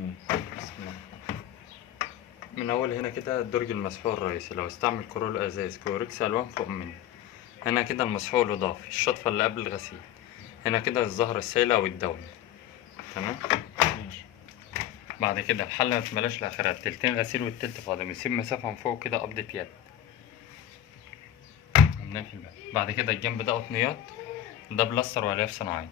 بسم الله. من اول هنا كده الدرج المسحوق الرئيسي، لو استعمل كرول ازاز كوركس الوان فوق منه. هنا كده المسحوق الاضافي، الشطفه اللي قبل الغسيل. هنا كده الزهر السائل او الدوني. تمام. ماشي. بعد كده الحله ما تملاش لاخرها، التلتين غسيل والتلت فاضي، بنسيب مسافه من فوق كده قبضه يد. بعد كده الجنب ده قطنيات، ده بلاستر والياف صناعي.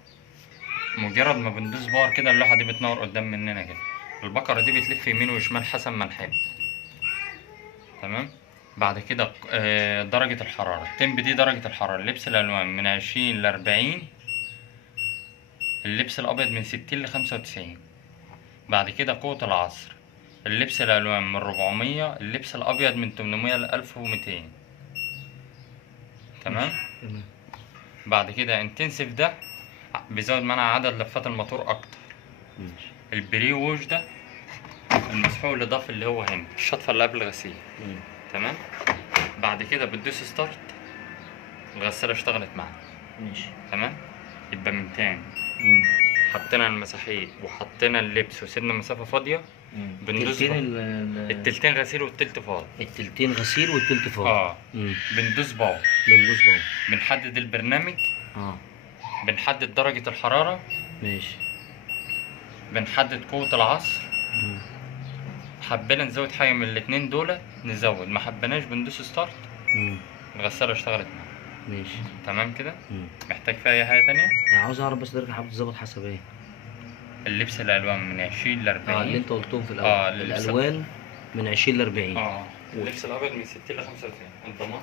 مجرد ما بندوس باور كده اللوحه دي بتنور قدام مننا كده. البقره دي بتلف يمين وشمال حسب ما نحب. تمام. بعد كده درجة الحرارة، التمب دي درجة الحرارة. لبس الألوان من 20 ل40، اللبس الأبيض من 60 ل95. بعد كده قوة العصر، اللبس الألوان من 400، اللبس الأبيض من 800 ل1200. تمام. تمام. بعد كده انتنسيف، ده بيزود منع عدد لفات الموتور أكتر. ماشي. البري ووش ده المسحوق الإضافي اللي هو هنا، الشطفة اللي قبل الغسيل. تمام. بعد كده بتدوس ستارت، الغسالة اشتغلت معاك. ماشي. تمام. يبقى من تاني، حطينا المساحيق وحطينا اللبس وسيبنا مسافة فاضية. بندوس التلتين غسيل والتلت فاضي. التلتين غسيل والتلت فاضي. بندوس باور. بنحدد البرنامج. بنحدد درجة الحرارة. ماشي. بنحدد قوة العصر. حبينا نزود حاجة من الاتنين دول نزود، ما حبيناش بندوس ستارت. الغسالة اشتغلت معانا. ماشي. تمام كده. محتاج فيها أي حاجة تانية؟ أنا عاوز أعرف بس درجة حرارة تظبط حسب إيه؟ اللبس الألوان من 20 ل40. اللي أنت قلتهم في الأول. الألوان من 20 ل40. اللبس الأبيض من 60 ل95. الضمان.